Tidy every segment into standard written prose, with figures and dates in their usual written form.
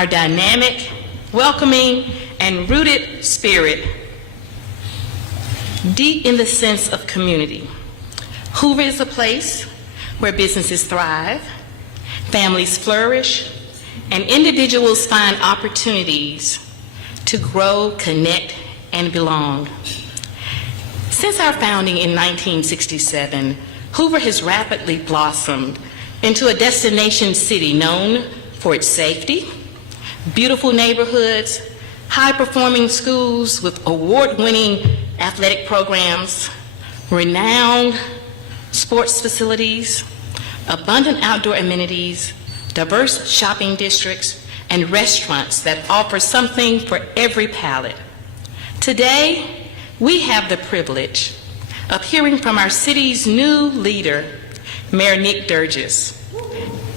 our dynamic, welcoming, and rooted spirit deep in the sense of community. Hoover is a place where businesses thrive, families flourish, and individuals find opportunities to grow, connect, and belong. Since our founding in 1967, Hoover has rapidly blossomed into a destination city known for its safety, beautiful neighborhoods, high-performing schools with award-winning athletic programs, renowned sports facilities, abundant outdoor amenities, diverse shopping districts, and restaurants that offer something for every palate. Today, we have the privilege of hearing from our city's new leader, Mayor Derzis,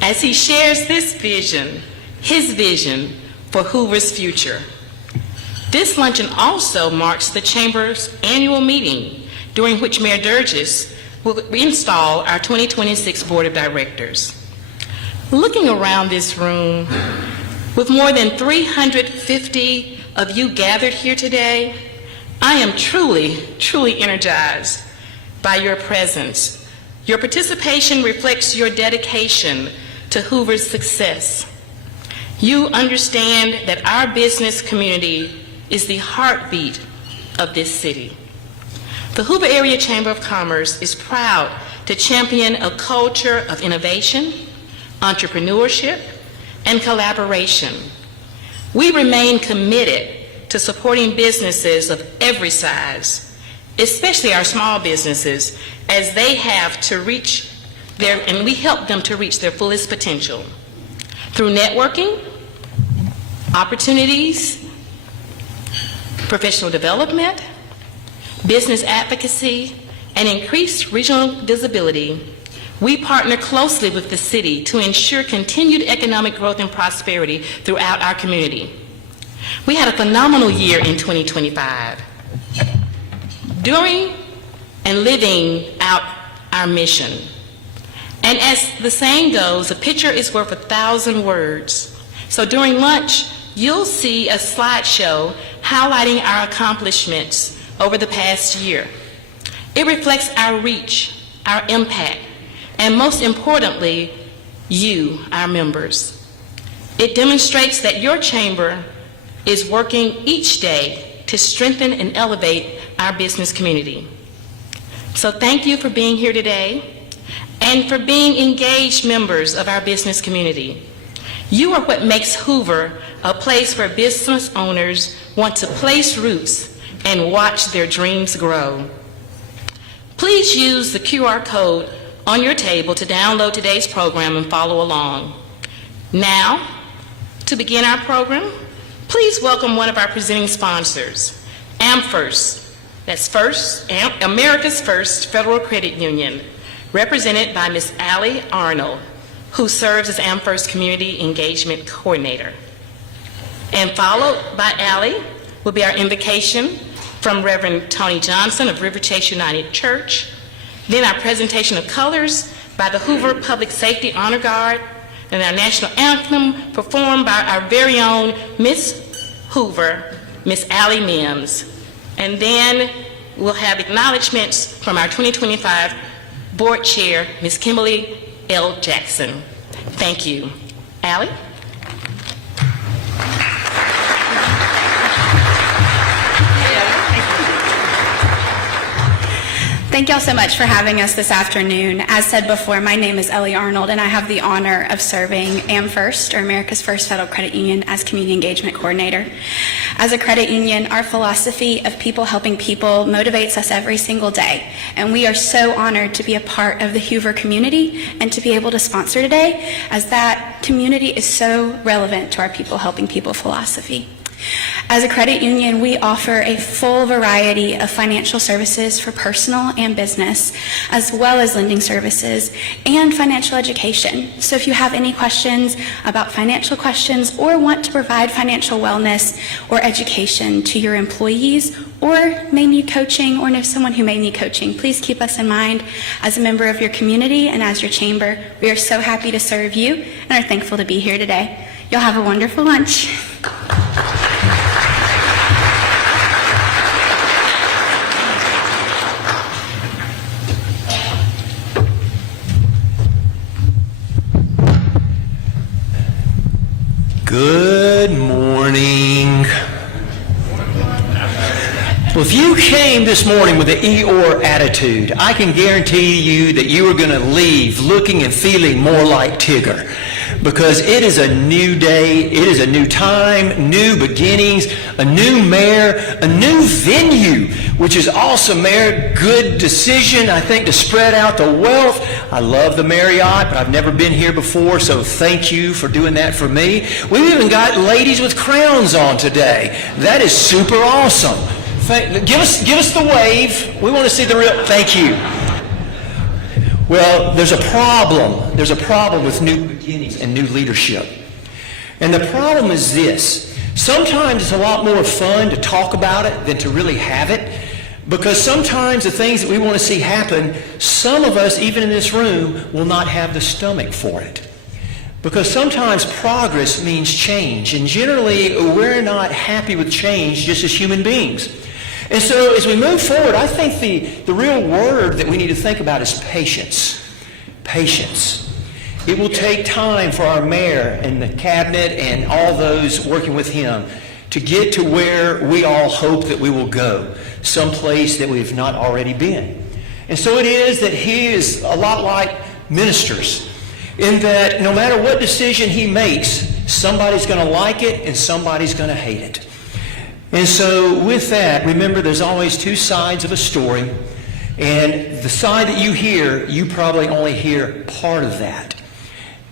as he shares this vision, his vision for Hoover's future. This luncheon also marks the Chamber's annual meeting, during which Mayor Derzis will install our 2026 Board of Directors. Looking around this room, with more than 350 of you gathered here today, I am truly energized by your presence. Your participation reflects your dedication to Hoover's success. You understand that our business community is the heartbeat of this city. The Hoover Area Chamber of Commerce is proud to champion a culture of innovation, entrepreneurship, and collaboration. We remain committed to supporting businesses of every size, especially our small businesses, as they have to reach and we help them to reach their fullest potential. Through networking, opportunities, professional development, business advocacy, and increased regional visibility, we partner closely with the city to ensure continued economic growth and prosperity throughout our community. We had a phenomenal year in 2025. Doing and living out our mission. And as the saying goes, a picture is worth 1,000 words. So during lunch, you'll see a slideshow highlighting our accomplishments over the past year. It reflects our reach, our impact, and most importantly, you, our members. It demonstrates that your chamber is working each day to strengthen and elevate our business community. So thank you for being here today and for being engaged members of our business community. You are what makes Hoover a place where business owners want to place roots and watch their dreams grow. Please use the QR code on your table to download today's program and follow along. Now, to begin our program, please welcome one of our presenting sponsors, AmFirst, that's America's First Federal Credit Union, represented by Ms. Allie Arnold, who serves as AmFirst Community Engagement Coordinator. And followed by Allie will be our invocation from Reverend Tony Johnson of River Chase United Church, then our presentation of colors by the Hoover Public Safety Honor Guard, and our national anthem performed by our very own Miss Hoover, Miss Allie Mims. And then we'll have acknowledgments from our 2025 Board Chair, Ms. Kimberly L. Jackson. Thank you. Allie? Thank y'all so much for having us this afternoon. As said before, my name is Ellie Arnold, and I have the honor of serving AmFirst, or America's First Federal Credit Union, as Community Engagement Coordinator. As a credit union, our philosophy of people helping people motivates us every single day, and we are so honored to be a part of the Hoover community and to be able to sponsor today, as that community is so relevant to our people helping people philosophy. As a credit union, we offer a full variety of financial services for personal and business, as well as lending services and financial education. So if you have any questions about financial questions or want to provide financial wellness or education to your employees, or may need coaching or know someone who may need coaching, please keep us in mind as a member of your community and as your chamber. We are so happy to serve you and are thankful to be here today. You'll have a wonderful lunch. Good morning. Well, if you came this morning with an Eeyore attitude, I can guarantee you that you are going to leave looking and feeling more like Tigger. Because it is a new day, it is a new time, new beginnings, a new mayor, a new venue, which is awesome, Mayor. Good decision, I think, to spread out the wealth. I love the Marriott, but I've never been here before, so thank you for doing that for me. We've even got ladies with crowns on today. That is super awesome. Give us the wave. We want to see the real. Thank you. Well, there's a problem. There's a problem with new beginnings and new leadership. And the problem is this. Sometimes it's a lot more fun to talk about it than to really have it. Because sometimes the things that we want to see happen, some of us, even in this room, will not have the stomach for it. Because sometimes progress means change. And generally, we're not happy with change just as human beings. And so as we move forward, I think the real word that we need to think about is patience. Patience. It will take time for our mayor and the cabinet and all those working with him to get to where we all hope that we will go, someplace that we've not already been. And so it is that he is a lot like ministers, in that no matter what decision he makes, somebody's going to like it and somebody's going to hate it. And so with that, remember there's always two sides of a story, and the side that you hear, you probably only hear part of that.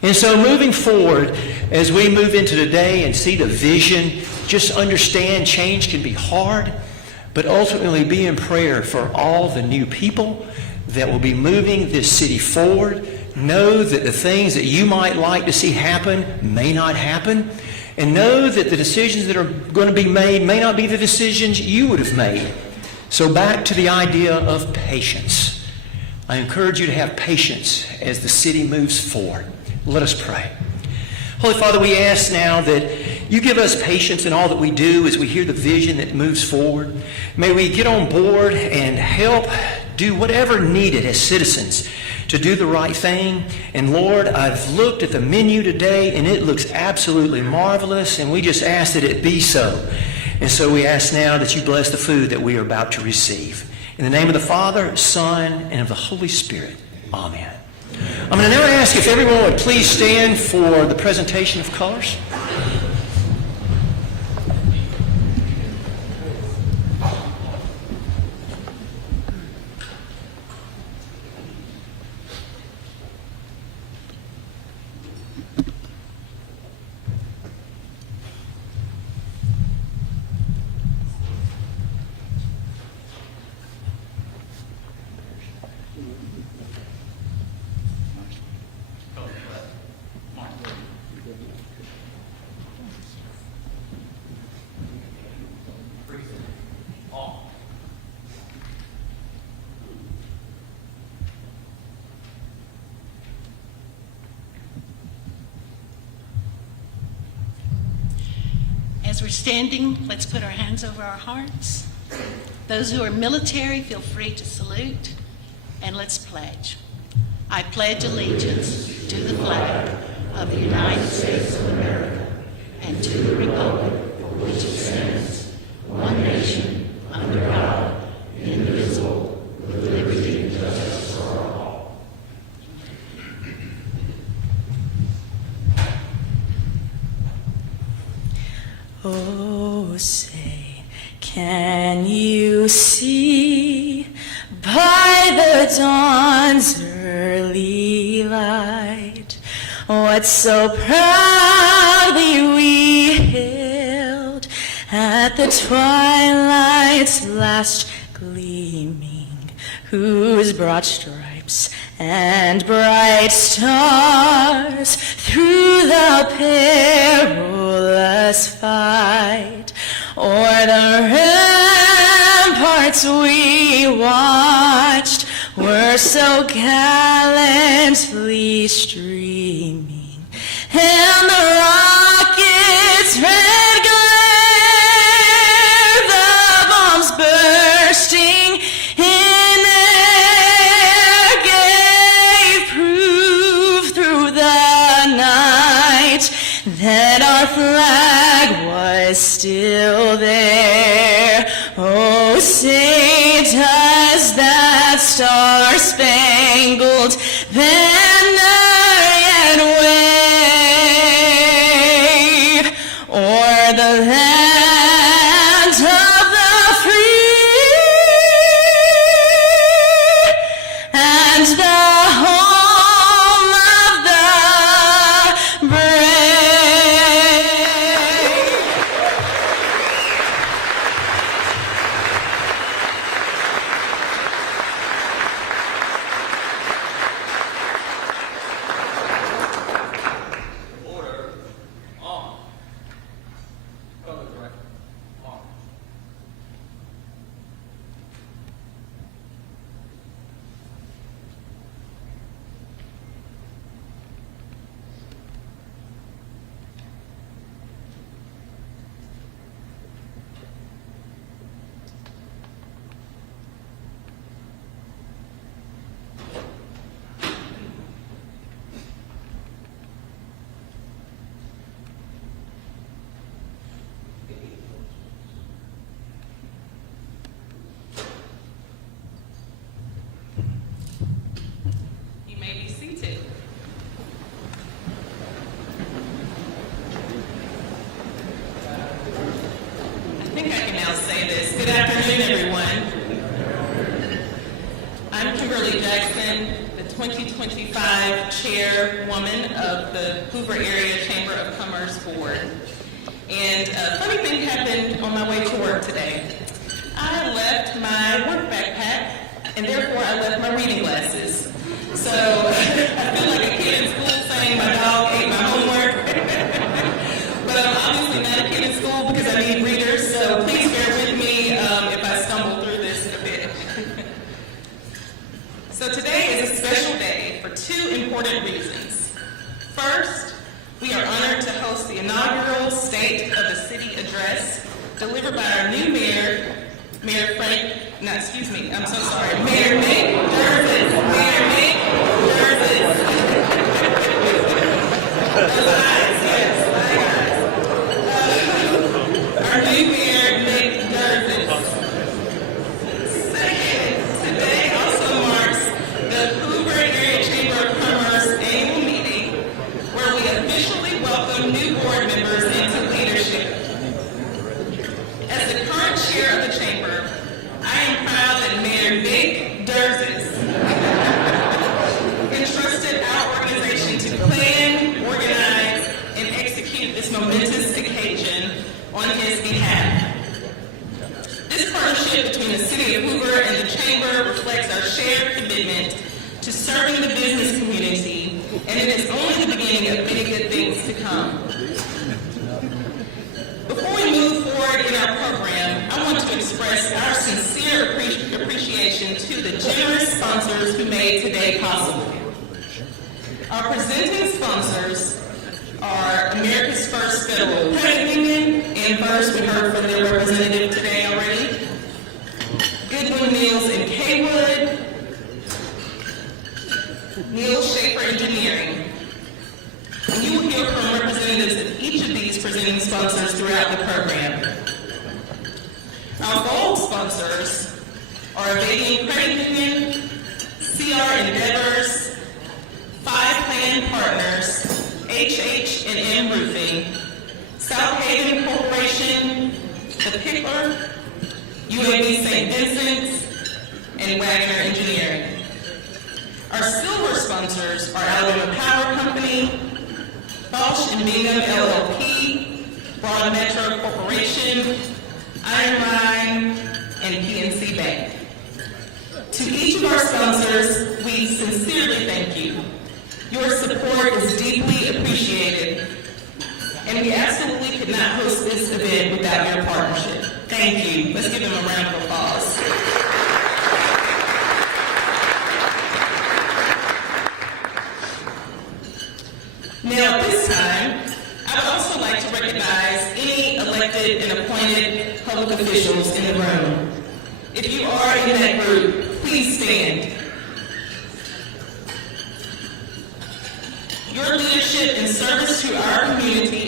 And so moving forward, as we move into today and see the vision, just understand change can be hard, but ultimately be in prayer for all the new people that will be moving this city forward. Know that the things that you might like to see happen may not happen. And know that the decisions that are going to be made may not be the decisions you would have made. So back to the idea of patience. I encourage you to have patience as the city moves forward. Let us pray. Holy Father, we ask now that you give us patience in all that we do as we hear the vision that moves forward. May we get on board and help do whatever needed as citizens to do the right thing. And Lord, I've looked at the menu today and it looks absolutely marvelous, and we just ask that it be so. And so we ask now that you bless the food that we are about to receive. In the name of the Father, Son, and of the Holy Spirit. Amen. I'm going to now ask if everyone would please stand for the presentation of colors. As we're standing, let's put our hands over our hearts. Those who are military, feel free to salute, and let's pledge. I pledge allegiance to the flag of the United States of America and to the republic for which it stands, one nation, under God, indivisible, with liberty and justice for all. Oh, say, can you see by the dawn's early light what so proudly we hailed at the twilight's last gleaming, whose broad stripes and bright stars through the perilous fight o'er the ramparts we watched were so gallantly streaming, and the rocket that our flag was still there. Oh, say does that star-spangled banner yet wave o'er the land of the free and the home of the brave? You may be seated. I think I can now say this. Good afternoon, everyone. I'm Kimberly Jackson, the 2025 chairwoman of the Hoover Area Chamber of Commerce Board. And a funny thing happened on my way to work today. I left my work backpack, and therefore I left my reading glasses. So I feel like a kid in school saying my dog ate my homework. But I'm obviously not a kid in school because I need readers, so please bear with me if I stumble through this a bit. So today is a special day for two important reasons. First, we are honored to host the inaugural State of the City address delivered by our new mayor, Mayor Mick Derzis. Mayor Mick Derzis. Those eyes, yes, my eyes. Our new mayor, Mick Derzis. Second, today also marks the Hoover Area Chamber of Commerce annual meeting, where we officially welcome new board members into leadership. As the current chair of the chamber, I am proud that Mayor Mick Derzis entrusted our organization to plan, organize, and execute this momentous occasion on his behalf. This partnership between the City of Hoover and the Chamber reflects our shared commitment to serving the business community, and it is only the beginning of many good things to come. Before we move forward in our program, I want to express our sincere appreciation to the generous sponsors who made today possible. Our presenting sponsors are America's First Federal Credit Union, and first we heard from their representative today already, Goodwin Mills and Kaywood, Neil Schaefer Engineering. And you will hear from representatives of each of these presenting sponsors throughout the program. Our gold sponsors are Avadian Credit Union, CR Endeavors, Five Plan Partners, HH&M Roofing, South Haven Corporation, The Pickler, UAB St. Vincent's, and Wagner Engineering. Our silver sponsors are Alabama Power Company, Balch and Bingham LLP, Broad Metro Corporation, Iron Rhine, and PNC Bank. To each of our sponsors, we sincerely thank you. Your support is deeply appreciated, and we absolutely could not host this event without your partnership. Thank you. Let's give them a round of applause. Now, at this time, I would also like to recognize any elected and appointed public officials in the room. If you are in that group, please stand. Your leadership and service to our community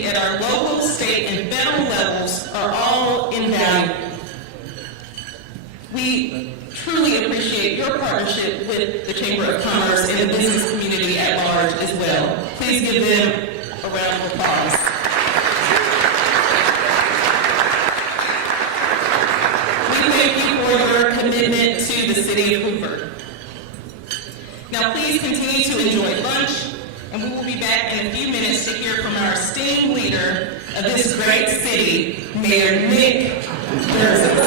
leader of this great city, Mayor Nick Derzis.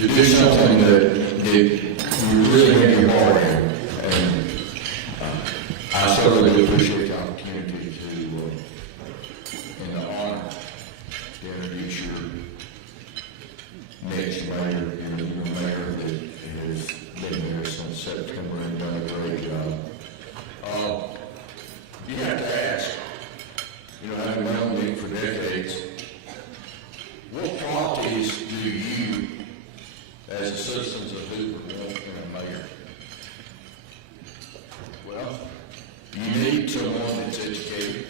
to do something that you really have your heart in. And I certainly appreciate the opportunity and the honor to introduce your next mayor, your mayor that has been here since September and done a great job. You have to ask, having known me for decades, what qualities do you, as the citizens of Hoover, want in a mayor? Well, you need someone that's educated.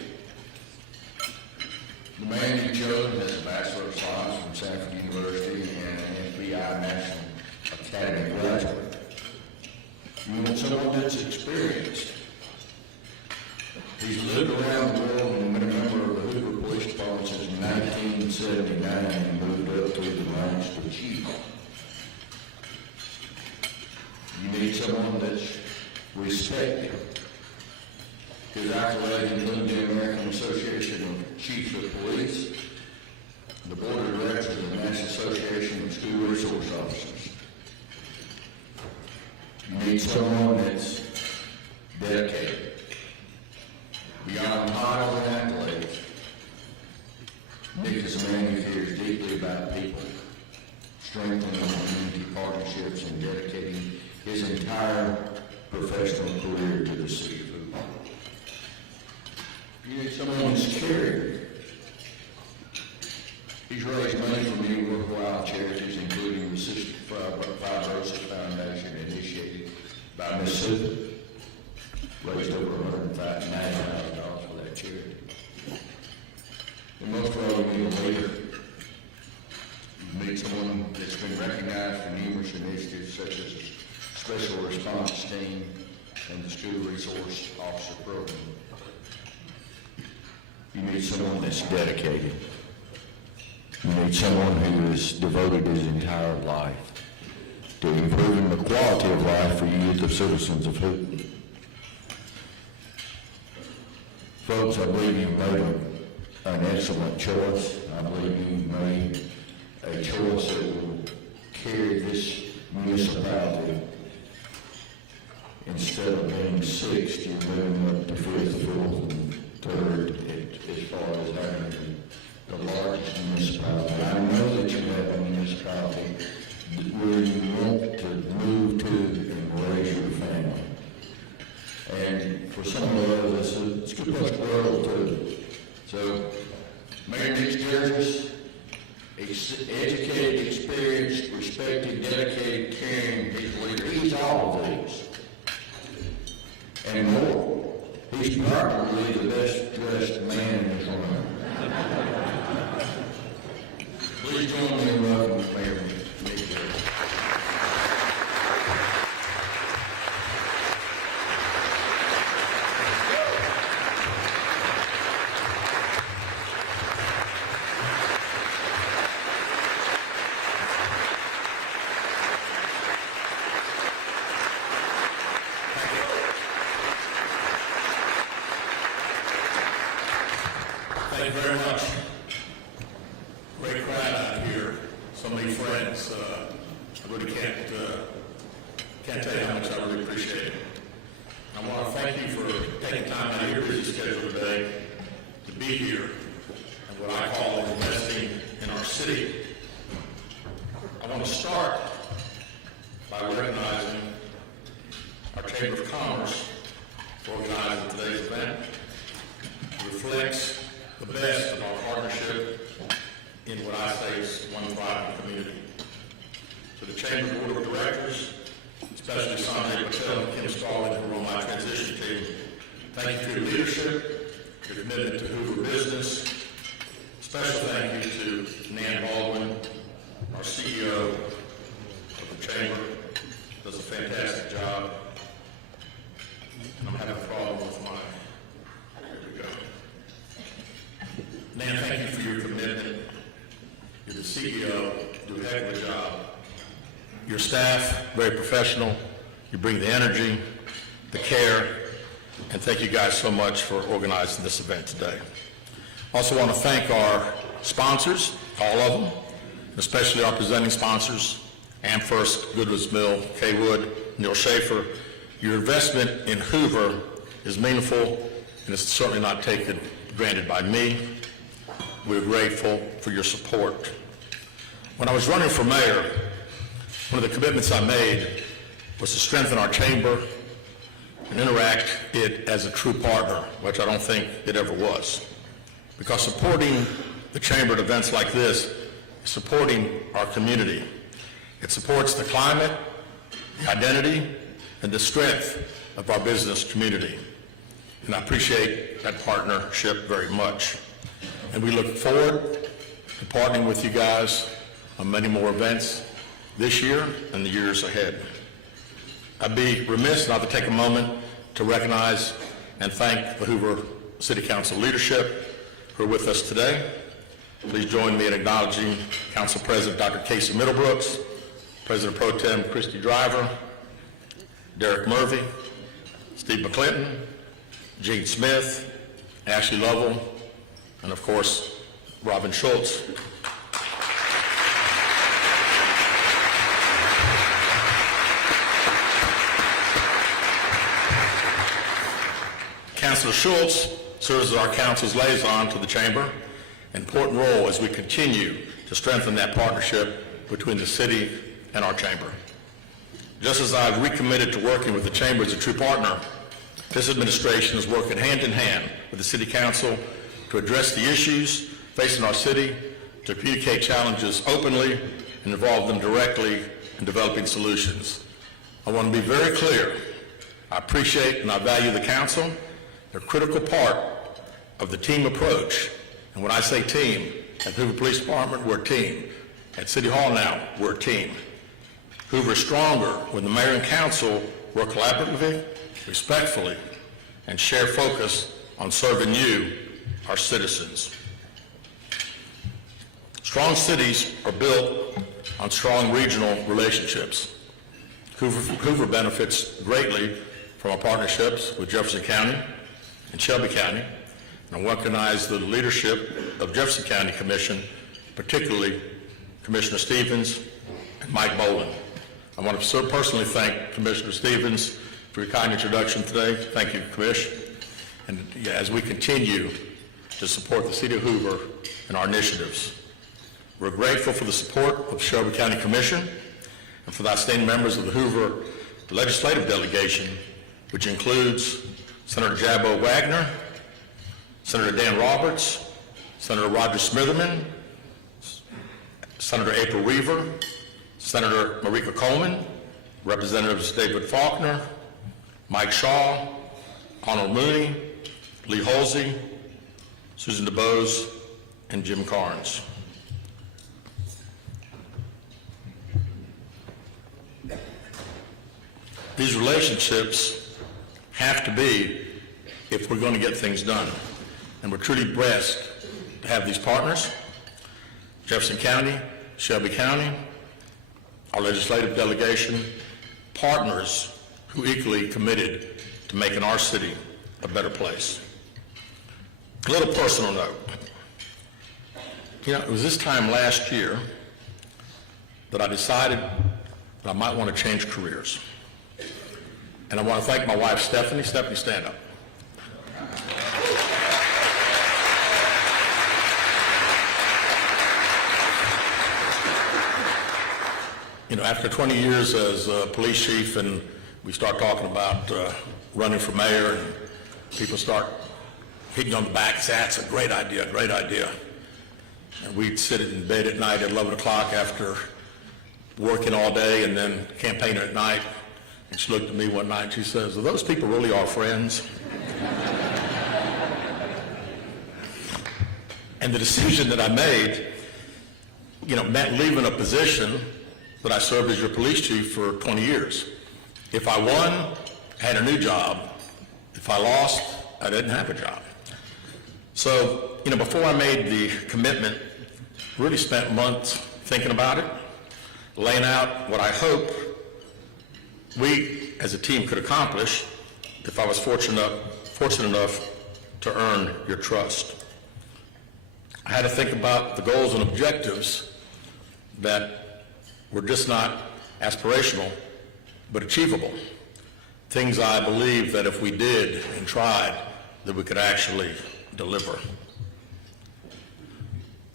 The man you chose has a Bachelor of Science from Stanford University and an FBI National Academy graduate. You want someone that's experienced. He's lived around the world and been a member of the Hoover Police Department since 1979 and moved up through the ranks to chief. You need someone that's respected. His accolades include the American Association of Chiefs of Police, the Board of Directors of the National Association of School Resource Officers. You need someone that's dedicated. Beyond title and accolades, Nick is a man who cares deeply about people, strengthening community partnerships, and dedicating his entire professional career to the city of Hoover. You need someone who's caring. He's raised money for many worthwhile charities, including the Cystic Fibrosis Foundation, initiated by Miss Hoover. Raised over $190,000 for that charity. And most of all, you need a leader. You need someone that's been recognized for numerous initiatives such as the Special Response Team and the School Resource Officer Program. You need someone that's dedicated. You need someone who has devoted his entire life to improving the quality of life for you, the citizens of Hoover. Folks, I believe you made an excellent choice. I believe you made a choice that will carry this municipality. Instead of being sixth, you're moving up to fifth, fourth, and third as far as having the largest municipality. I know that you have a municipality where you want to move to and raise your family. And for some of us, it's a good place to grow too. So, Mayor Derzis, educated, experienced, respected, dedicated, caring, he's a leader. He's all of these. And more. He's probably the best dressed man in this room. Please join me in welcoming Mayor Derzis. Thank you very much. Great crowd out here. So many friends. I really can't tell you how much I really appreciate it. I want to thank you for taking time out of your busy schedule today to be here and what I call investing in our city. I want to start by recognizing our Chamber of Commerce for organizing today's event. It reflects the best of our partnership in what I say is one thriving community. To the Chamber Board of Directors, especially Sanjay Patel and Kim Stalling, who are on my transition team, thank you for your leadership, your commitment to Hoover business. Special thank you to Nan Baldwin, our CEO of the Chamber, does a fantastic job. And I'm having a problem with mine. Here we go. Nan, thank you for your commitment. You're the CEO, you do a heck of a job. Your staff, very professional. You bring the energy, the care, and thank you guys so much for organizing this event today. Also want to thank our sponsors, all of them, especially our presenting sponsors, Amherst, Goodwoods Mill, Kaywood, Neil Schaefer, your investment in Hoover is meaningful and it's certainly not taken granted by me. We're grateful for your support. When I was running for mayor, one of the commitments I made was to strengthen our chamber and interact it as a true partner, which I don't think it ever was. Because supporting the chamber at events like this is supporting our community. It supports the climate, the identity, and the strength of our business community. And I appreciate that partnership very much. And we look forward to partnering with you guys on many more events this year and the years ahead. I'd be remiss not to take a moment to recognize and thank the Hoover City Council leadership who are with us today. Please join me in acknowledging Council President Dr. Casey Middlebrooks, President Pro Tem Christy Driver, Derek Murphy, Steve McClinton, Gene Smith, Ashley Lovell, and of course, Robin Schultz. Councilor Schultz serves as our council's liaison to the chamber, an important role as we continue to strengthen that partnership between the city and our chamber. Just as I've recommitted to working with the chamber as a true partner, this administration is working hand in hand with the City Council to address the issues facing our city, to communicate challenges openly and involve them directly in developing solutions. I want to be very clear. I appreciate and I value the council. They're a critical part of the team approach. And when I say team, at Hoover Police Department, we're a team. At City Hall now, we're a team. Hoover is stronger when the mayor and council work collaboratively, respectfully, and share focus on serving you, our citizens. Strong cities are built on strong regional relationships. Hoover benefits greatly from our partnerships with Jefferson County and Shelby County, and I recognize the leadership of Jefferson County Commission, particularly Commissioner Stevens and Mike Boland. I want to personally thank Commissioner Stevens for your kind introduction today. Thank you, Commish. And as we continue to support the City of Hoover and our initiatives, we're grateful for the support of the Shelby County Commission and for the outstanding members of the Hoover legislative delegation, which includes Senator Jabbo Wagner, Senator Dan Roberts, Senator Roger Smitherman, Senator April Reaver, Senator Marika Coleman, Representatives David Faulkner, Mike Shaw, Arnold Mooney, Lee Halsey, Susan DeBose, and Jim Carnes. These relationships have to be if we're going to get things done. And we're truly blessed to have these partners, Jefferson County, Shelby County, our legislative delegation, partners who equally committed to making our city a better place. A little personal note. It was this time last year that I decided that I might want to change careers. And I want to thank my wife, Stephanie. Stephanie, stand up. After 20 years as a police chief, and we start talking about running for mayor, and people start hitting on the back and say, that's a great idea, great idea. And we'd sit in bed at night at 11 o'clock after working all day and then campaigning at night. And she looked at me one night and she says, are those people really our friends? And the decision that I made, meant leaving a position that I served as your police chief for 20 years. If I won, I had a new job. If I lost, I didn't have a job. So, before I made the commitment, really spent months thinking about it, laying out what I hope we as a team could accomplish if I was fortunate enough to earn your trust. I had to think about the goals and objectives that were just not aspirational, but achievable. Things I believe that if we did and tried, that we could actually deliver.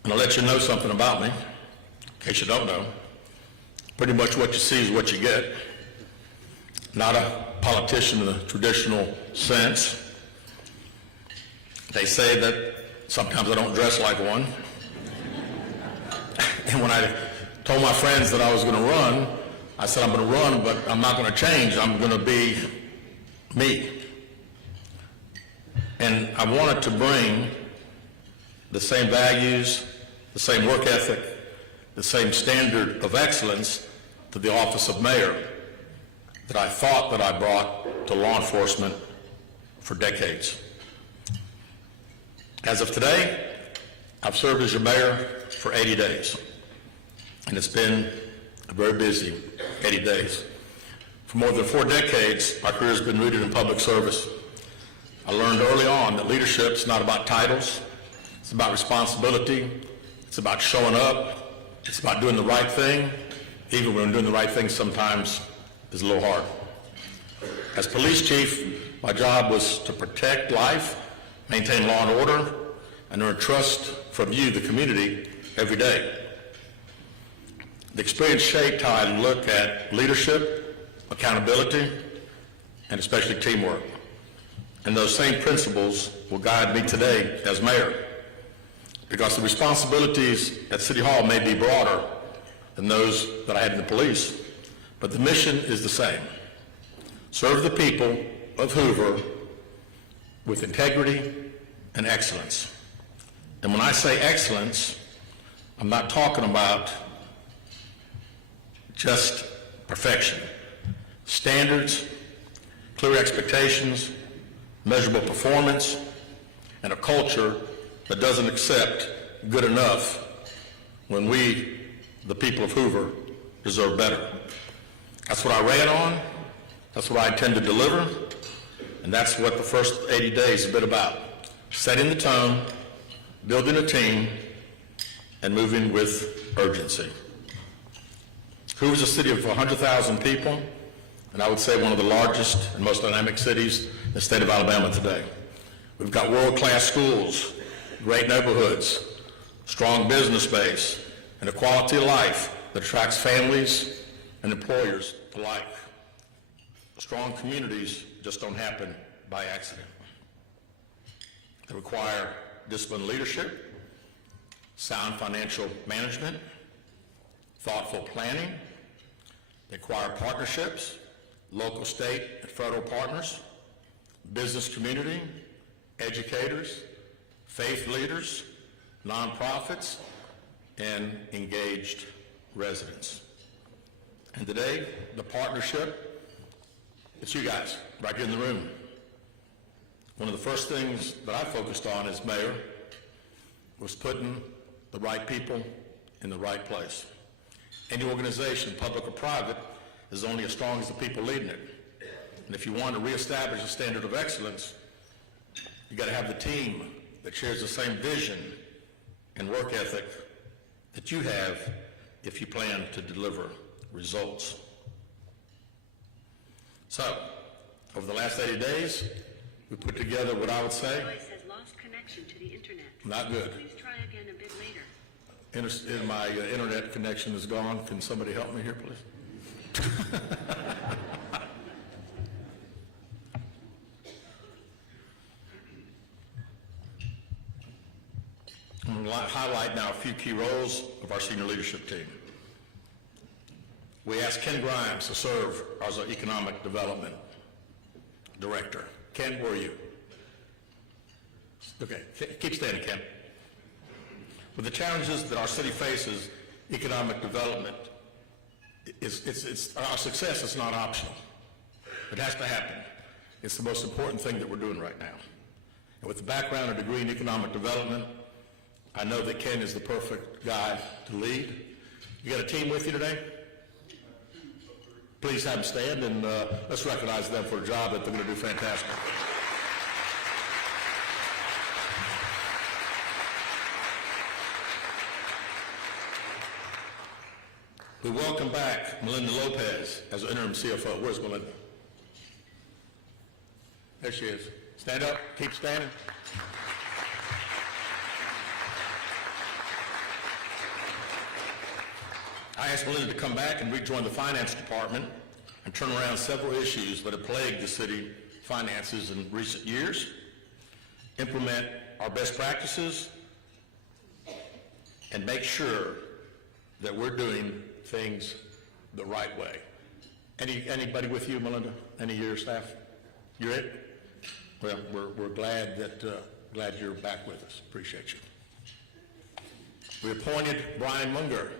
And I'll let you know something about me, in case you don't know. Pretty much what you see is what you get. Not a politician in the traditional sense. They say that sometimes I don't dress like one. And when I told my friends that I was going to run, I said I'm going to run, but I'm not going to change. I'm going to be me. And I wanted to bring the same values, the same work ethic, the same standard of excellence to the office of mayor that I thought that I brought to law enforcement for decades. As of today, I've served as your mayor for 80 days, and it's been a very busy 80 days. For more than 4 decades, my career has been rooted in public service. I learned early on that leadership is not about titles, it's about responsibility, it's about showing up, it's about doing the right thing, even when doing the right thing sometimes is a little hard. As police chief, my job was to protect life, maintain law and order, and earn trust from you, the community, every day. The experience shaped how I look at leadership, accountability, and especially teamwork. And those same principles will guide me today as mayor, because the responsibilities at City Hall may be broader than those that I had in the police, but the mission is the same. Serve the people of Hoover with integrity and excellence. And when I say excellence, I'm not talking about just perfection. Standards, clear expectations, measurable performance, and a culture that doesn't accept good enough when we, the people of Hoover, deserve better. That's what I ran on, that's what I intend to deliver, and that's what the first 80 days have been about. Setting the tone, building a team, and moving with urgency. Hoover's a city of 100,000 people, and I would say one of the largest and most dynamic cities in the state of Alabama today. We've got world-class schools, great neighborhoods, strong business base, and a quality of life that attracts families and employers alike. Strong communities just don't happen by accident. They require disciplined leadership, sound financial management, thoughtful planning. They require partnerships, local, state, and federal partners, business community, educators, faith leaders, nonprofits, and engaged residents. And today, the partnership, it's you guys right here in the room. One of the first things that I focused on as mayor was putting the right people in the right place. Any organization, public or private, is only as strong as the people leading it. And if you want to reestablish a standard of excellence, you got to have the team that shares the same vision and work ethic that you have if you plan to deliver results. So, over the last 80 days, we put together what I would say, Device has lost connection to the internet. not good. Please try again a bit later. My internet connection is gone. Can somebody help me here, please? I'm going to highlight now a few key roles of our senior leadership team. We asked Ken Grimes to serve as our economic development director. Ken, where are you? Okay, keep standing, Ken. With the challenges that our city faces, economic development our success is not optional. It has to happen. It's the most important thing that we're doing right now. And with the background and degree in economic development, I know that Ken is the perfect guy to lead. You got a team with you today? Please have them stand and let's recognize them for a job that they're going to do fantastic. We welcome back Melinda Lopez as interim CFO. Where's Melinda? There she is. Stand up, keep standing. I asked Melinda to come back and rejoin the finance department and turn around several issues that have plagued the city finances in recent years, implement our best practices, and make sure that we're doing things the right way. Anybody with you, Melinda? Any of your staff? You're it? Well, we're glad glad you're back with us. Appreciate you. We appointed Brian Munger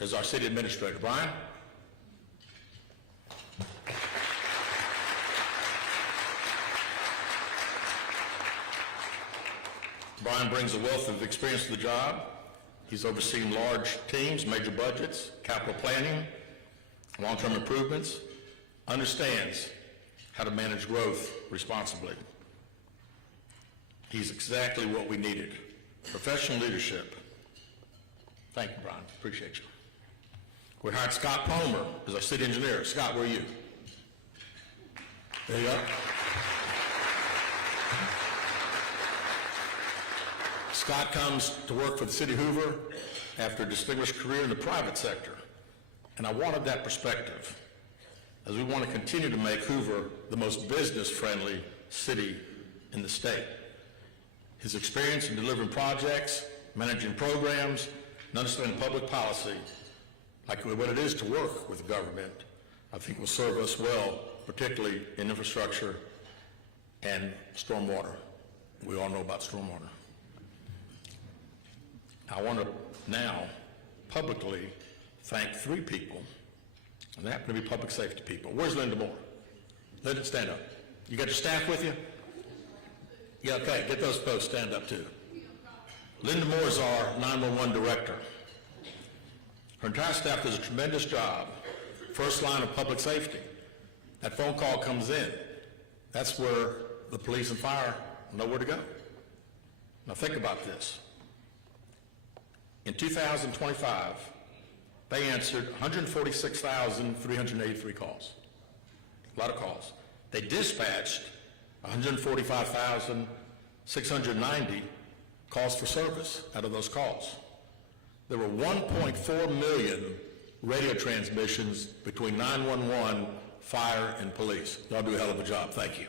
as our city administrator. Brian? Brian brings a wealth of experience to the job. He's overseen large teams, major budgets, capital planning, long-term improvements, understands how to manage growth responsibly. He's exactly what we needed. Professional leadership. Thank you, Brian. Appreciate you. We hired Scott Palmer as our city engineer. Scott, where are you? There you go. Scott comes to work for the city of Hoover after a distinguished career in the private sector. And I wanted that perspective, as we want to continue to make Hoover the most business-friendly city in the state. His experience in delivering projects, managing programs, and understanding public policy, like what it is to work with the government, I think will serve us well, particularly in infrastructure and stormwater. We all know about stormwater. I want to now publicly thank 3 people, and they happen to be public safety people. Where's Linda Moore? Linda, stand up. You got your staff with you? Yeah, okay, get those folks stand up too. Linda Moore is our 911 director. Her entire staff does a tremendous job. First line of public safety. That phone call comes in. That's where the police and fire know where to go. Now think about this. In 2025, they answered 146,383 calls. A lot of calls. They dispatched 145,690 calls for service out of those calls. There were 1.4 million radio transmissions between 911, fire, and police. Y'all do a hell of a job. Thank you.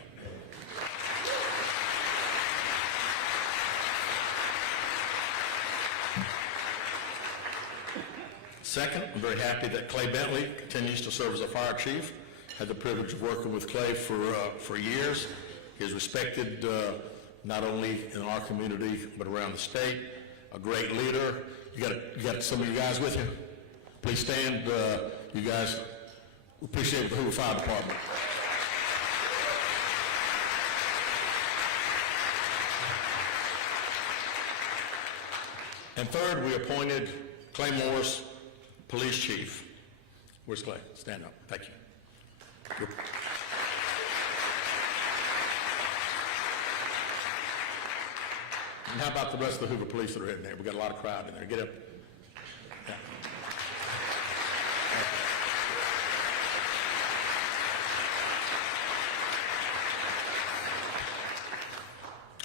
Second, I'm very happy that Clay Bentley continues to serve as a fire chief. Had the privilege of working with Clay for years. He is respected not only in our community but around the state. A great leader. You got some of you guys with you? Please stand. You guys appreciate the Hoover Fire Department. And third, we appointed Clay Morris, police chief. Where's Clay? Stand up. Thank you. And how about the rest of the Hoover police that are in there? We've got a lot of crowd in there. Get up. Yeah.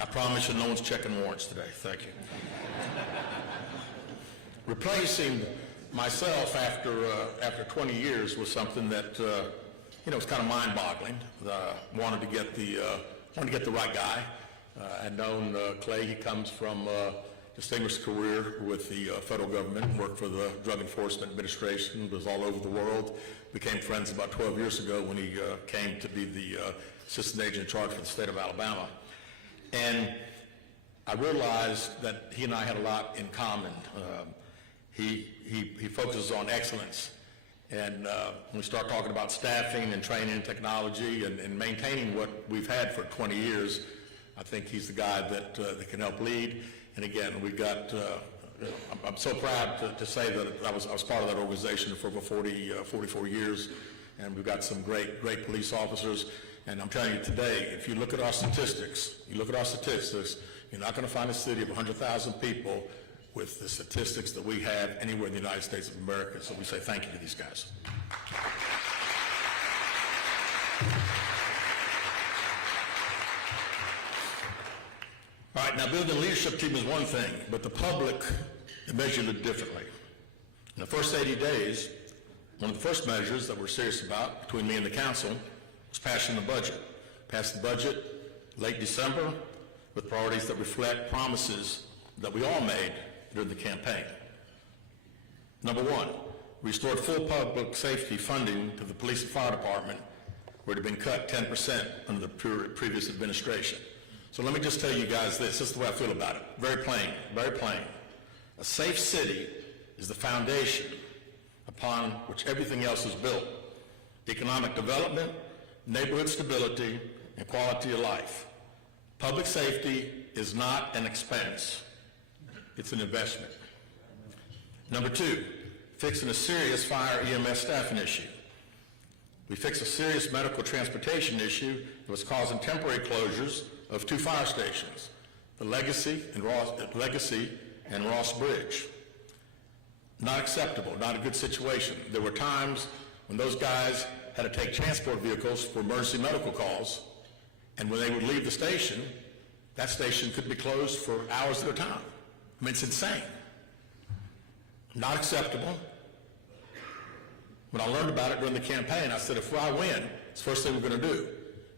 I promise you no one's checking warrants today. Thank you. Replacing myself after 20 years was something that was kind of mind-boggling. Wanted to get the right guy. I'd known Clay. He comes from a distinguished career with the federal government, worked for the Drug Enforcement Administration, was all over the world. Became friends about 12 years ago when he came to be the assistant agent in charge for the state of Alabama. And I realized that he and I had a lot in common. He focuses on excellence. And when we start talking about staffing and training and technology and maintaining what we've had for 20 years, I think he's the guy that can help lead. And again, we've got, I'm so proud to say that I was part of that organization for over 44 years. And we've got some great police officers. And I'm telling you today, if you look at our statistics, you're not going to find a city of 100,000 people with the statistics that we have anywhere in the United States of America. So we say thank you to these guys. All right, now building a leadership team is one thing, but the public measured it differently. In the first 80 days, one of the first measures that we're serious about between me and the council was passing the budget. Passed the budget late December with priorities that reflect promises that we all made during the campaign. Number one, restored full public safety funding to the police and fire department, where it had been cut 10% under the previous administration. So let me just tell you guys this is the way I feel about it. Very plain, very plain. A safe city is the foundation upon which everything else is built. Economic development, neighborhood stability, and quality of life. Public safety is not an expense. It's an investment. Number two, fixing a serious fire EMS staffing issue. We fixed a serious medical transportation issue that was causing temporary closures of 2 fire stations, the Legacy and Ross Bridge. Not acceptable, not a good situation. There were times when those guys had to take transport vehicles for emergency medical calls, and when they would leave the station, that station could be closed for hours at a time. I mean, it's insane. Not acceptable. When I learned about it during the campaign, I said, if I win, it's the first thing we're going to do.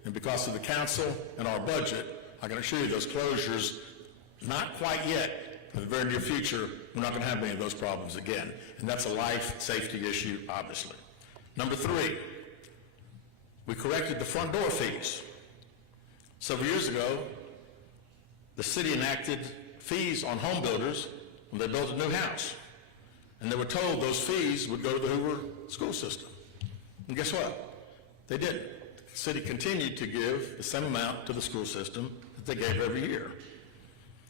And because of the council and our budget, I can assure you those closures, not quite yet, in the very near future, we're not going to have any of those problems again. And that's a life safety issue, obviously. Number three, we corrected the front door fees. Several years ago, the city enacted fees on home builders when they built a new house. And they were told those fees would go to the Hoover school system. And guess what? They didn't. The city continued to give the same amount to the school system that they gave every year.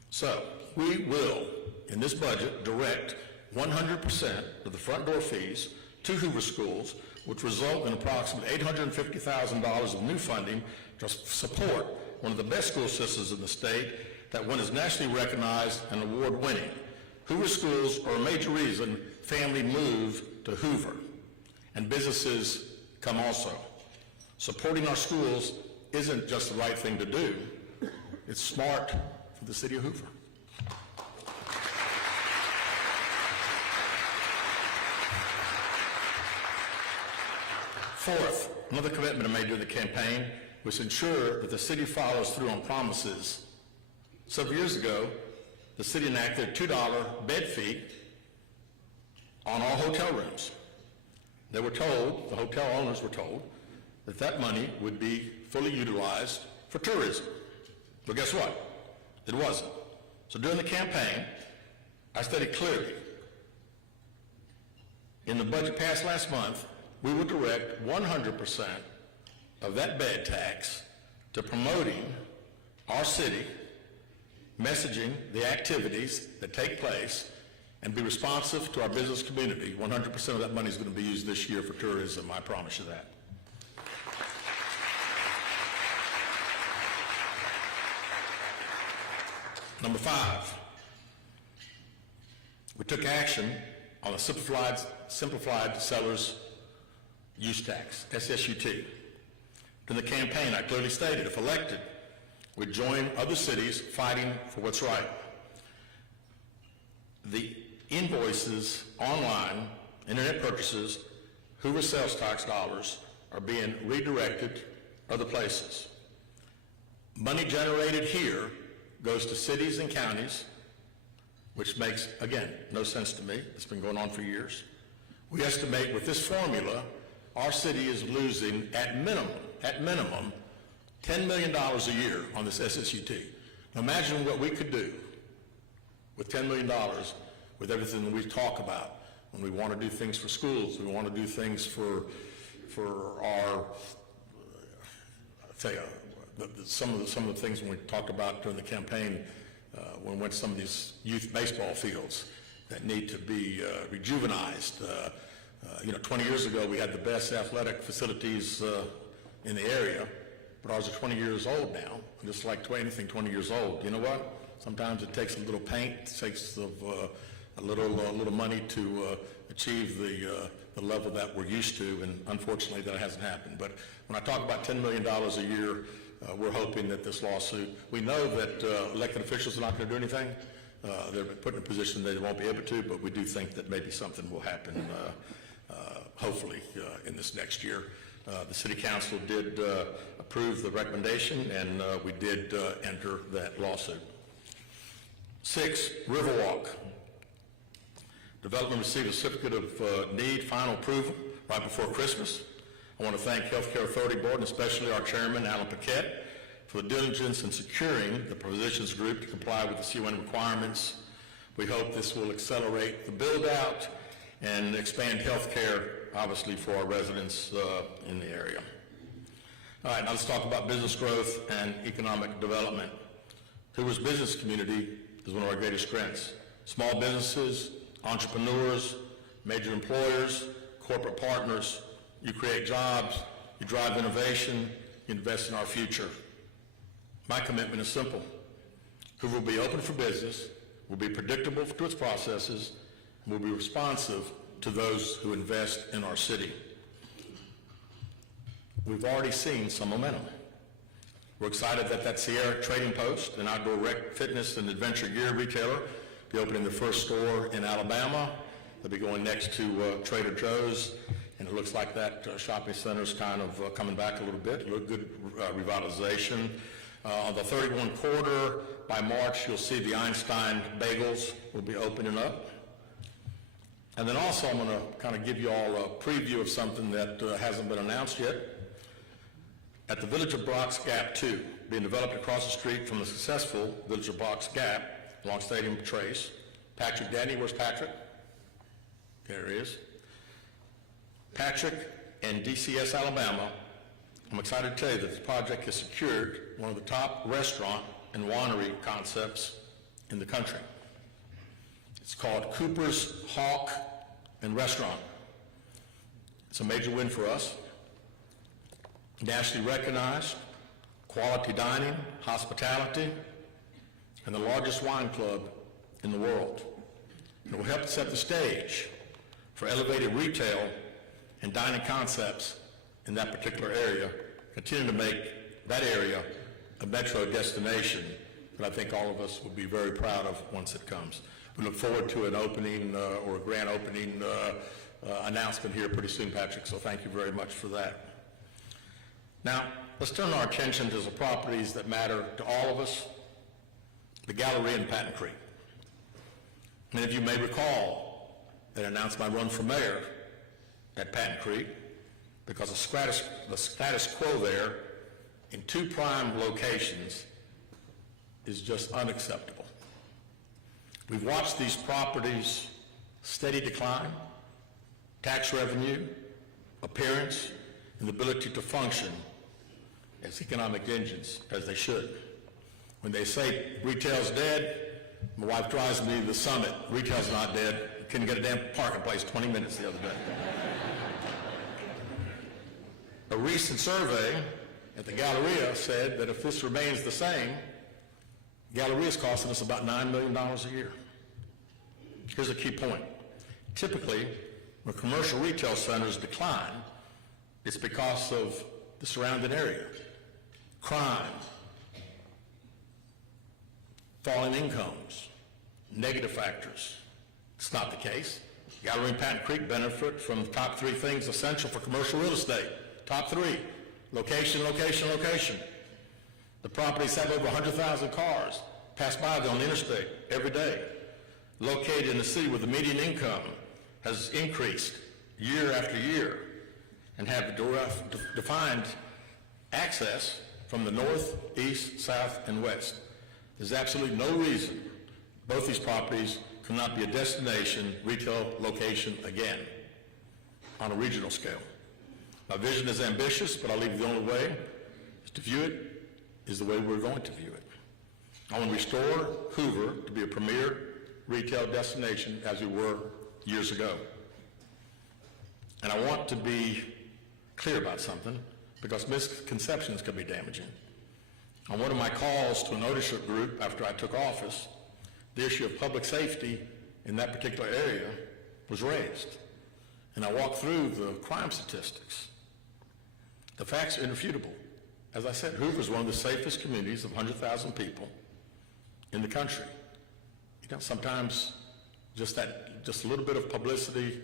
So we will, in this budget, direct 100% of the front door fees to Hoover schools, which result in approximately $850,000 of new funding to support one of the best school systems in the state, that one is nationally recognized and award-winning. Hoover schools are a major reason families move to Hoover, and businesses come also. Supporting our schools isn't just the right thing to do, it's smart for the city of Hoover. Fourth, another commitment I made during the campaign was to ensure that the city follows through on promises. Several years ago, the city enacted a $2 bed fee on all hotel rooms. They were told, the hotel owners were told, that that money would be fully utilized for tourism. But guess what? It wasn't. So during the campaign, I stated clearly, in the budget passed last month, we would direct 100% of that bed tax to promoting our city, messaging the activities that take place, and be responsive to our business community. 100% of that money is going to be used this year for tourism, I promise you that. Number 5, we took action on a simplified seller's use tax, SSUT. During the campaign, I clearly stated, if elected, we'd join other cities fighting for what's right. The invoices online, internet purchases, Hoover sales tax dollars are being redirected other places. Money generated here goes to cities and counties, which makes, again, no sense to me. It's been going on for years. We estimate with this formula, our city is losing at minimum, $10 million a year on this SSUT. Now imagine what we could do with $10 million with everything that we talk about when we want to do things for schools, we want to do things for our, I'll tell you, some of the things when we talked about during the campaign, when we went to some of these youth baseball fields that need to be rejuvenized. 20 years ago we had the best athletic facilities in the area, but ours are 20 years old now. Just like anything 20 years old, you know what? Sometimes it takes a little paint, it takes a little money to achieve the level that we're used to, and unfortunately that hasn't happened. But when I talk about $10 million a year, we're hoping that this lawsuit, we know that elected officials are not going to do anything. They're put in a position they won't be able to, but we do think that maybe something will happen, hopefully, in this next year. The City Council did approve the recommendation, and we did enter that lawsuit. 6, Riverwalk. Development received a certificate of need final approval right before Christmas. I want to thank Healthcare Authority Board, and especially our chairman, Alan Paquette, for the diligence in securing the provisions group to comply with the C1 requirements. We hope this will accelerate the build-out and expand health care, obviously, for our residents in the area. All right, now let's talk about business growth and economic development. Hoover's business community is one of our greatest strengths. Small businesses, entrepreneurs, major employers, corporate partners, you create jobs, you drive innovation, you invest in our future. My commitment is simple. Hoover will be open for business, will be predictable to its processes, and will be responsive to those who invest in our city. We've already seen some momentum. We're excited that Sierra Trading Post, an outdoor rec, fitness, and adventure gear retailer, will be opening their first store in Alabama. They'll be going next to Trader Joe's, and it looks like that shopping center is kind of coming back a little bit, a little good revitalization. On the 31 quarter, by March, you'll see the Einstein Bagels will be opening up. And then also, I'm going to kind of give you all a preview of something that hasn't been announced yet. At the Village of Brock's Gap 2, being developed across the street from the successful Village of Brock's Gap along Stadium Trace, Patrick Danny, where's Patrick? There he is. Patrick and DCS Alabama, I'm excited to tell you that this project has secured one of the top restaurant and winery concepts in the country. It's called Cooper's Hawk and Restaurant. It's a major win for us. Nationally recognized, quality dining, hospitality, and the largest wine club in the world. It will help set the stage for elevated retail and dining concepts in that particular area, continue to make that area a metro destination that I think all of us will be very proud of once it comes. We look forward to an opening or a grand opening announcement here pretty soon, Patrick, so thank you very much for that. Now, let's turn our attention to the properties that matter to all of us, the Galleria in Patton Creek. Many of you may recall that I announced my run for mayor at Patton Creek because the status quo there in 2 prime locations is just unacceptable. We've watched these properties' steady decline, tax revenue, appearance, and the ability to function as economic engines, as they should. When they say retail's dead, my wife drives me to the Summit. Retail's not dead. Couldn't get a damn parking place 20 minutes the other day. A recent survey at the Galleria said that if this remains the same, Galleria is costing us about $9 million a year. Here's a key point. Typically, when commercial retail centers decline, it's because of the surrounding area. Crime, falling incomes, negative factors. It's not the case. Galleria and Patton Creek benefit from the top 3 things essential for commercial real estate. Top 3, location, location, location. The properties have over 100,000 cars pass by on the interstate every day. Located in a city where the median income has increased year after year and have defined access from the north, east, south, and west. There's absolutely no reason both these properties cannot be a destination retail location again on a regional scale. My vision is ambitious, but I believe the only way is to view it is the way we're going to view it. I want to restore Hoover to be a premier retail destination as we were years ago. And I want to be clear about something because misconceptions can be damaging. On one of my calls to an ownership group after I took office, the issue of public safety in that particular area was raised. And I walked through the crime statistics. The facts are irrefutable. As I said, Hoover is one of the safest communities of 100,000 people in the country. You know, sometimes just a little bit of publicity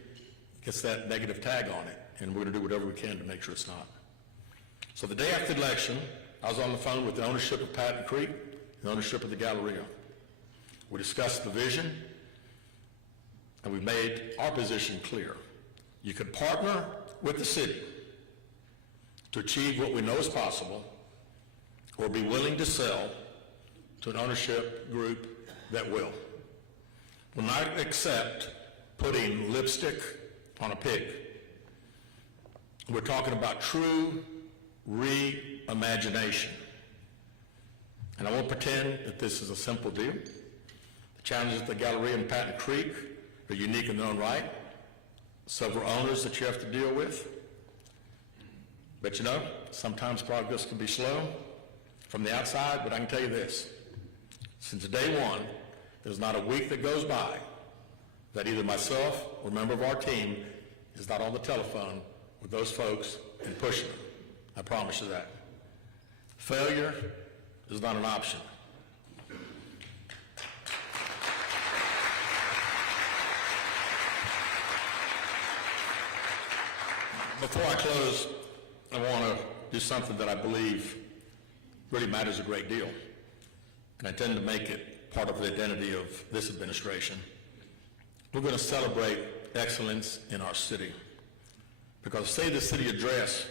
gets that negative tag on it, and we're going to do whatever we can to make sure it's not. So the day after the election, I was on the phone with the ownership of Patton Creek and the ownership of the Galleria. We discussed the vision, and we made our position clear. You could partner with the city to achieve what we know is possible, or be willing to sell to an ownership group that will not accept putting lipstick on a pig. We're talking about true reimagination. And I won't pretend that this is a simple deal. The challenges at the Galleria and Patton Creek are unique in their own right. Several owners that you have to deal with. But you know, sometimes progress can be slow from the outside, but I can tell you this. Since day one, there's not a week that goes by that either myself or a member of our team is not on the telephone with those folks and pushing them. I promise you that. Failure is not an option. Before I close, I want to do something that I believe really matters a great deal, and I intend to make it part of the identity of this administration. We're going to celebrate excellence in our city, because State of the City Address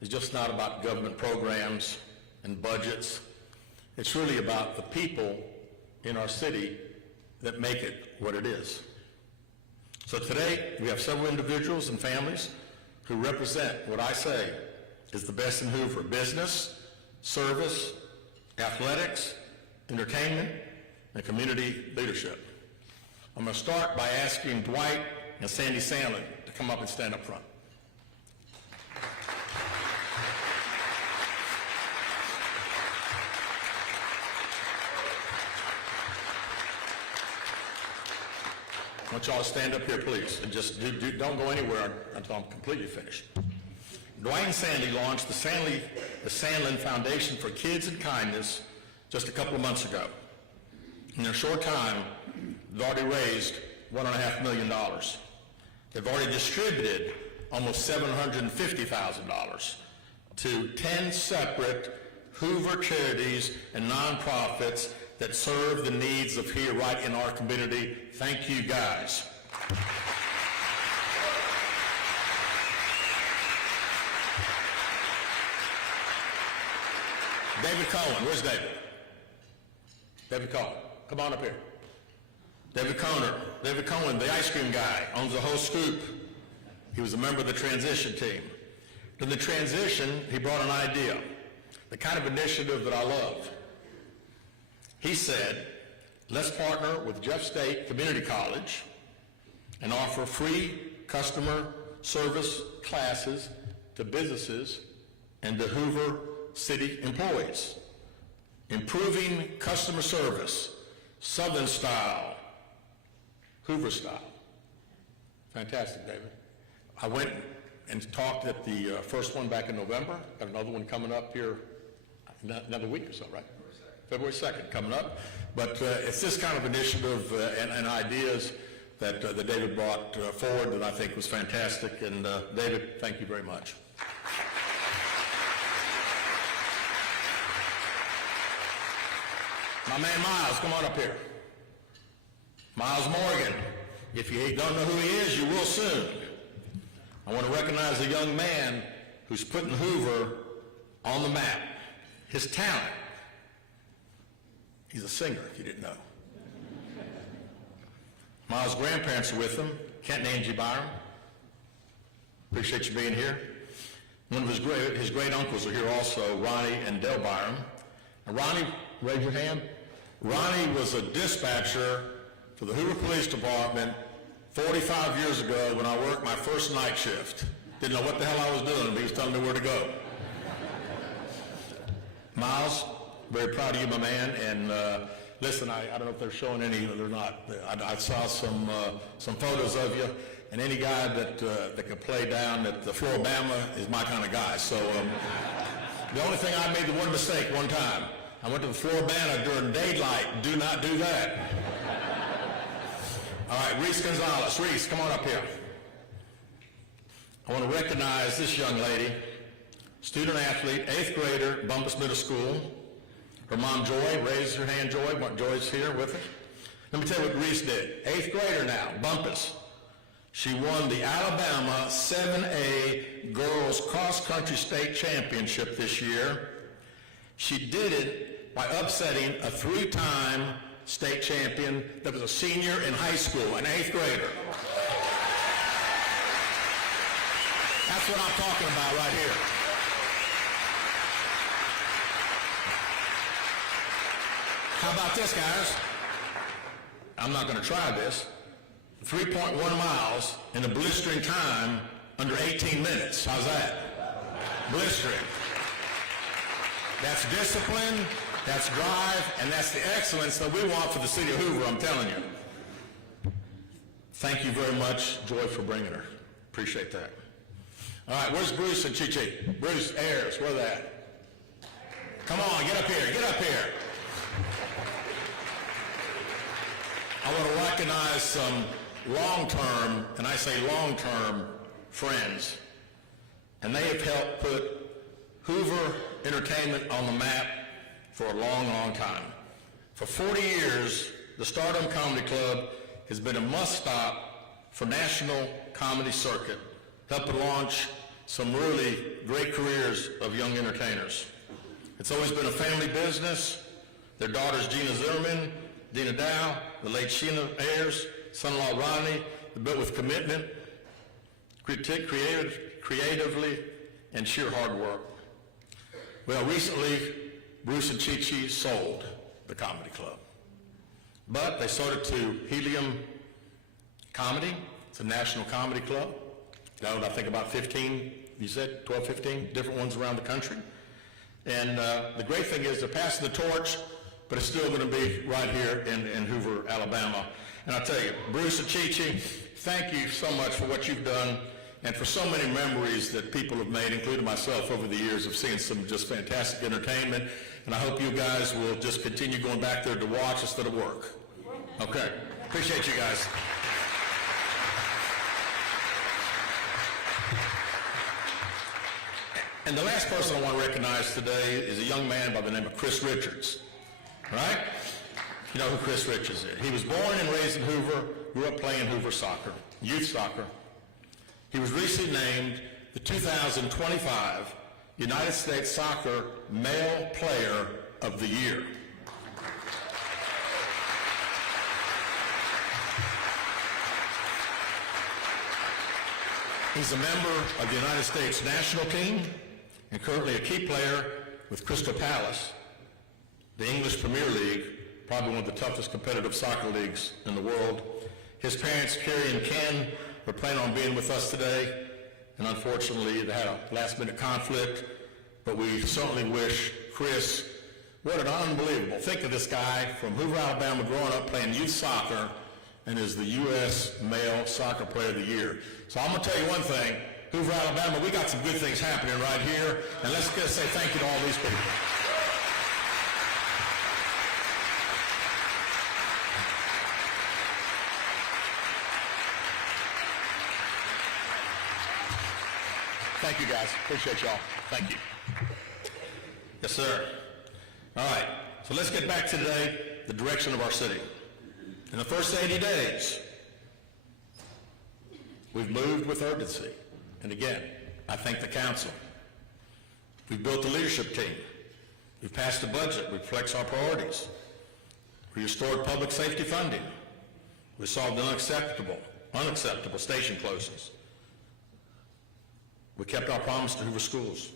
is just not about government programs and budgets. It's really about the people in our city that make it what it is. So today, we have several individuals and families who represent what I say is the best in Hoover: business, service, athletics, entertainment, and community leadership. I'm going to start by asking Dwight and Sandy Sandlin to come up and stand up front. I want y'all to stand up here, please, and just don't go anywhere until I'm completely finished. Dwight and Sandy launched the Sandlin Foundation for Kids and Kindness just a couple of months ago. In a short time, they've already raised $1.5 million. They've already distributed almost $750,000 to 10 separate Hoover charities and nonprofits that serve the needs of here right in our community. Thank you, guys. David Cohen, where's David? David Cohen, come on up here. David Cohen, the ice cream guy, owns the whole scoop. He was a member of the transition team. In the transition, he brought an idea, the kind of initiative that I love. He said, let's partner with Jeff State Community College and offer free customer service classes to businesses and to Hoover City employees. Improving customer service, Southern style, Hoover style. Fantastic, David. I went and talked at the first one back in November. Got another one coming up here another week or so, right? February 2nd coming up. But it's this kind of initiative and ideas that David brought forward that I think was fantastic. And David, thank you very much. My man Miles, come on up here. Miles Morgan. If you don't know who he is, you will soon. I want to recognize a young man who's putting Hoover on the map. His talent. He's a singer, if you didn't know. Miles' grandparents are with him, Kent and Angie Byram. Appreciate you being here. One of his great uncles are here also, Ronnie and Del Byram. And Ronnie, raise your hand. Ronnie was a dispatcher for the Hoover Police Department 45 years ago when I worked my first night shift. Didn't know what the hell I was doing, but he was telling me where to go. Miles, Very proud of you, my man. And listen, I don't know if they're showing any or not. I saw some photos of you, and any guy that could play down at the Floribama is my kind of guy. So the only thing I made the one mistake one time. I went to the Floribama during daylight. Do not do that. All right, Reese Gonzalez. Reese, come on up here. I want to recognize this young lady, student athlete, 8th grader, Bumpus Middle School. Her mom, Joy, raise your hand, Joy. Joy's here with her. Let me tell you what Reese did. 8th grader now, Bumpus. She won the Alabama 7A Girls Cross Country State Championship this year. She did it by upsetting a 3-time state champion that was a senior in high school, an 8th grader. That's what I'm talking about right here. How about this, guys? I'm not going to try this. 3.1 miles in a blistering time under 18 minutes. How's that? Blistering. That's discipline, that's drive, and that's the excellence that we want for the city of Hoover, I'm telling you. Thank you very much, Joy, for bringing her. Appreciate that. All right, where's Bruce and Chi-Chi? Bruce Ayers, where they at? Come on, get up here, get up here. I want to recognize some long-term, and I say long-term, friends. And they have helped put Hoover Entertainment on the map for a long, long time. For 40 years, the Stardom Comedy Club has been a must-stop for national comedy circuit, helping launch some really great careers of young entertainers. It's always been a family business. Their daughters, Gina Zimmerman, Dina Dow, the late Sheena Ayers, son-in-law Rodney, they built with commitment, creatively, and sheer hard work. Well, recently, Bruce and Chi-Chi sold the comedy club. But they sold it to Helium Comedy. It's a national comedy club. That I think about 15, you said, 12, 15 different ones around the country. And the great thing is they're passing the torch, but it's still going to be right here in Hoover, Alabama. And I'll tell you, Bruce and Chi-Chi, thank you so much for what you've done and for so many memories that people have made, including myself over the years, of seeing some just fantastic entertainment. And I hope you guys will just continue going back there to watch instead of work. Okay. Appreciate you guys. And the last person I want to recognize today is a young man by the name of Chris Richards. Right? You know who Chris Richards is. He was born and raised in Hoover, grew up playing Hoover soccer, youth soccer. He was recently named the 2025 United States Soccer Male Player of the Year. He's a member of the United States national team and currently a key player with Crystal Palace, the English Premier League, probably one of the toughest competitive soccer leagues in the world. His parents, Carrie and Ken, were planning on being with us today, and unfortunately they had a last-minute conflict, but we certainly wish Chris, what an unbelievable. Think of this guy from Hoover, Alabama, growing up playing youth soccer, and is the U.S. Male Soccer Player of the Year. So I'm going to tell you one thing, Hoover, Alabama, we got some good things happening right here, and let's just say thank you to all these people. Thank you, guys. Appreciate y'all. Thank you. Yes, sir. All right. So let's get back to today, the direction of our city. In the first 80 days, we've moved with urgency. And again, I thank the council. We've built a leadership team. We've passed a budget. We've flexed our priorities. We restored public safety funding. We solved unacceptable station closings. We kept our promise to Hoover schools.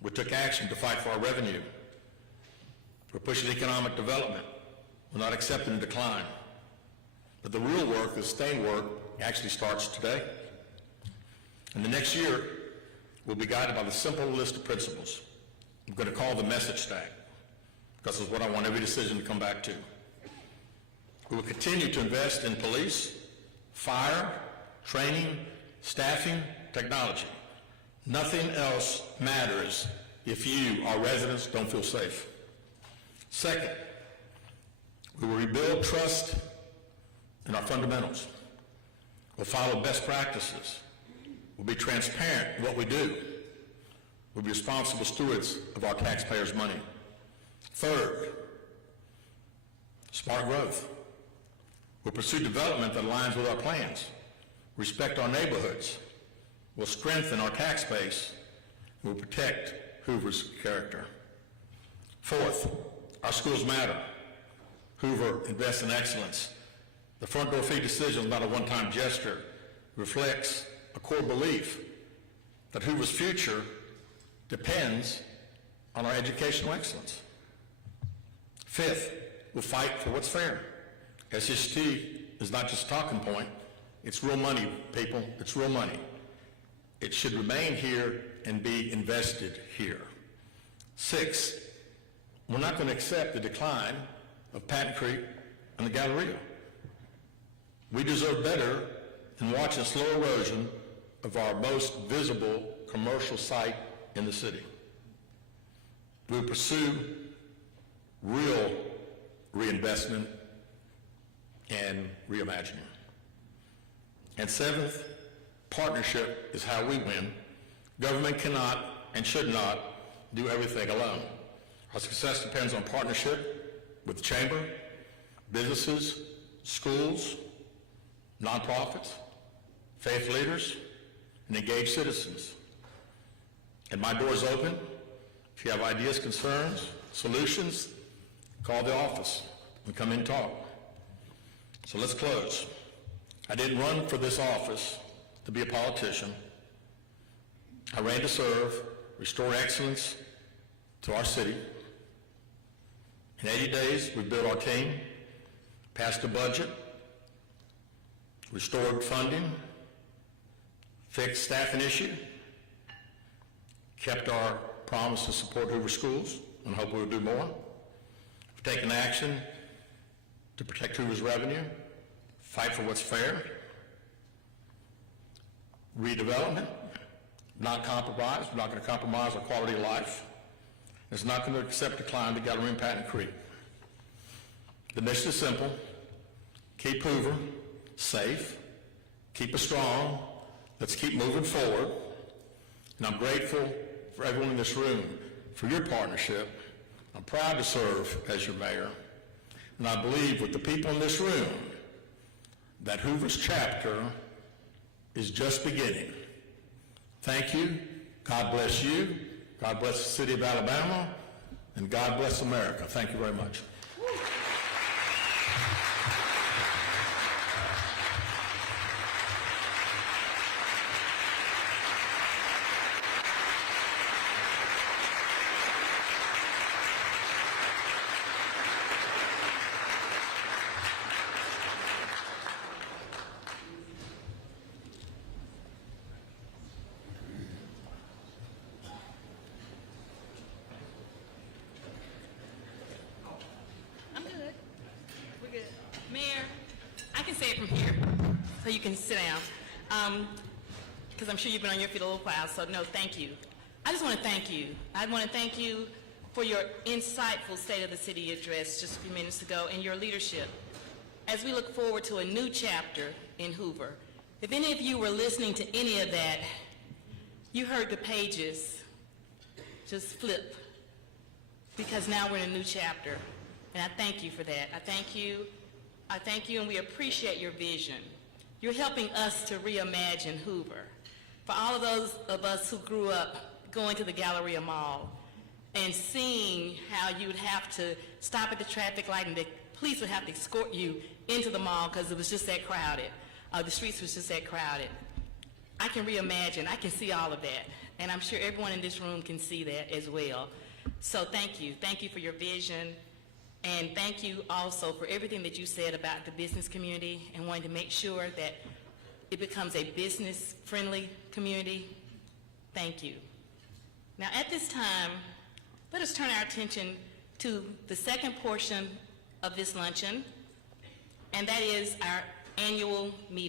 We took action to fight for our revenue. We're pushing economic development. We're not accepting a decline. But the real work, the sustained work, actually starts today. And the next year, we'll be guided by the simple list of principles. I'm going to call the message stack. because it's what I want every decision to come back to. We will continue to invest in police, fire, training, staffing, technology. Nothing else matters if you, our residents, don't feel safe. Second, we will rebuild trust in our fundamentals. We'll follow best practices. We'll be transparent in what we do. We'll be responsible stewards of our taxpayers' money. Third, smart growth. We'll pursue development that aligns with our plans, respect our neighborhoods. We'll strengthen our tax base. We'll protect Hoover's character. Fourth, our schools matter. Hoover invests in excellence. The front door fee decision is not a one-time gesture. It reflects a core belief that Hoover's future depends on our educational excellence. Fifth, we'll fight for what's fair. SST is not just a talking point. It's real money, people. It's real money. It should remain here and be invested here. Six, we're not going to accept the decline of Patton Creek and the Galleria. We deserve better than watching slow erosion of our most visible commercial site in the city. We'll pursue real reinvestment and reimagining. And seventh, partnership is how we win. Government cannot and should not do everything alone. Our success depends on partnership with the chamber, businesses, schools, nonprofits, faith leaders, and engaged citizens. And my door is open. If you have ideas, concerns, solutions, call the office and come in and talk. So let's close. I didn't run for this office to be a politician. I ran to serve, restore excellence to our city. In 80 days, we built our team, passed a budget, restored funding, fixed staffing issue, kept our promise to support Hoover schools, and hope we will do more. We've taken action to protect Hoover's revenue, fight for what's fair, redevelopment, not compromise. We're not going to compromise our quality of life. It's not going to accept decline to Galleria and Patton Creek. The mission is simple. Keep Hoover safe. Keep us strong. Let's keep moving forward. And I'm grateful for everyone in this room for your partnership. I'm proud to serve as your mayor. And I believe with the people in this room that Hoover's chapter is just beginning. Thank you. God bless you. God bless the city of Alabama. And God bless America. Thank you very much. I'm good. We're good. Mayor, I can say it from here, so you can sit down. Because I'm sure you've been on your feet a little while, so no, thank you. I just want to thank you. I want to thank you for your insightful State of the City address just a few minutes ago and your leadership. As we look forward to a new chapter in Hoover, if any of you were listening to any of that, you heard the pages just flip, because now we're in a new chapter. And I thank you for that. I thank you, and we appreciate your vision. You're helping us to reimagine Hoover. For all of those of us who grew up going to the Galleria Mall and seeing how you would have to stop at the traffic light and the police would have to escort you into the mall because it was just that crowded. The streets was just that crowded. I can reimagine. I can see all of that. And I'm sure everyone in this room can see that as well. So thank you. Thank you for your vision. And thank you also for everything that you said about the business community and wanting to make sure that it becomes a business-friendly community. Thank you. Now, at this time, let us turn our attention to the second portion of this luncheon, and that is our annual meeting.